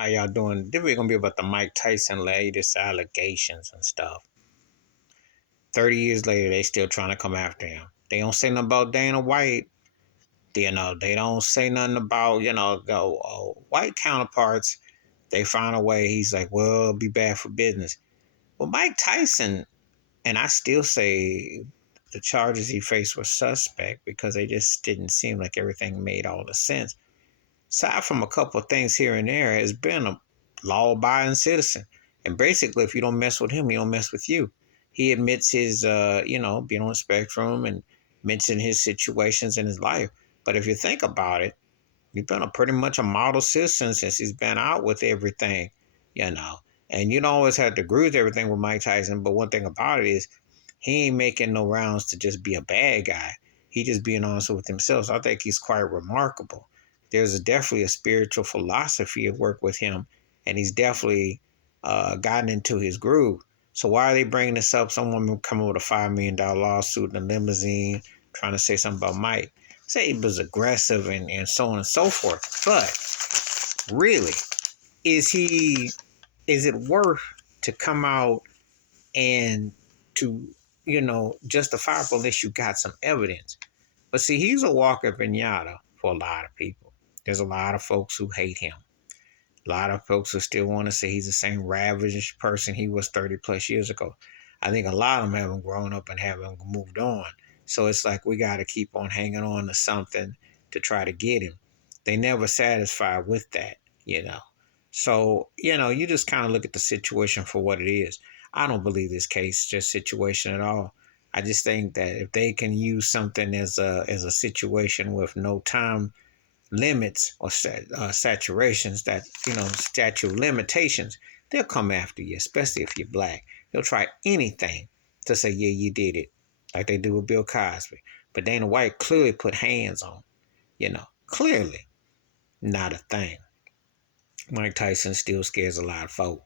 How y'all doing? This we're gonna be about the Mike Tyson latest allegations and stuff. 30 years later, they still trying to come after him. They don't say nothing about Dana White. They don't say nothing about the white counterparts. They found a way. He's like, well, it'll be bad for business. Well, Mike Tyson, and I still say the charges he faced were suspect because they just didn't seem like everything made all the sense. Aside from a couple of things here and there, has been a law-abiding citizen. And basically, if you don't mess with him, he don't mess with you. He admits his, being on the spectrum and mentioning his situations in his life. But if you think about it, he's been pretty much a model citizen since he's been out with everything, you know. And you don't always have to agree with everything with Mike Tyson. But one thing about it is he ain't making no rounds to just be a bad guy. He just being honest with himself. So I think he's quite remarkable. There's definitely a spiritual philosophy at work with him, and he's definitely gotten into his groove. So why are they bringing this up? Someone coming with a $5 million lawsuit in a limousine trying to say something about Mike. Say he was aggressive and so on and so forth. But really, is it worth to come out and to, justifiable unless you got some evidence? But see, he's a walking pinata for a lot of people. There's a lot of folks who hate him. A lot of folks who still want to say he's the same ravaged person he was 30 plus years ago. I think a lot of them haven't grown up and haven't moved on. So it's like we got to keep on hanging on to something to try to get him. They never satisfied with that. So, you just kind of look at the situation for what it is. I don't believe this case is just situation at all. I just think that if they can use something as a situation with no time limits or saturations, that statute of limitations, they'll come after you, especially if you're black. They'll try anything to say, yeah, you did it, like they do with Bill Cosby. But Dana White clearly put hands on, clearly not a thing. Mike Tyson still scares a lot of folk,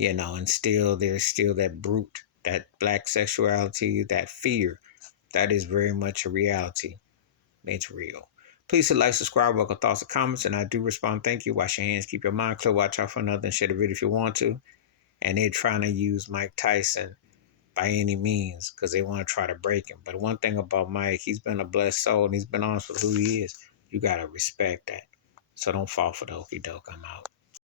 and still there's still that brute, that black sexuality, that fear, that is very much a reality. It's real. Please hit like, subscribe, welcome thoughts and comments, and I do respond. Thank you. Wash your hands, keep your mind clear, watch out for another, and share the video if you want to. And they're trying to use Mike Tyson by any means because they want to try to break him. But one thing about Mike, he's been a blessed soul and he's been honest with who he is. You got to respect that. So don't fall for the okey doke. I'm out.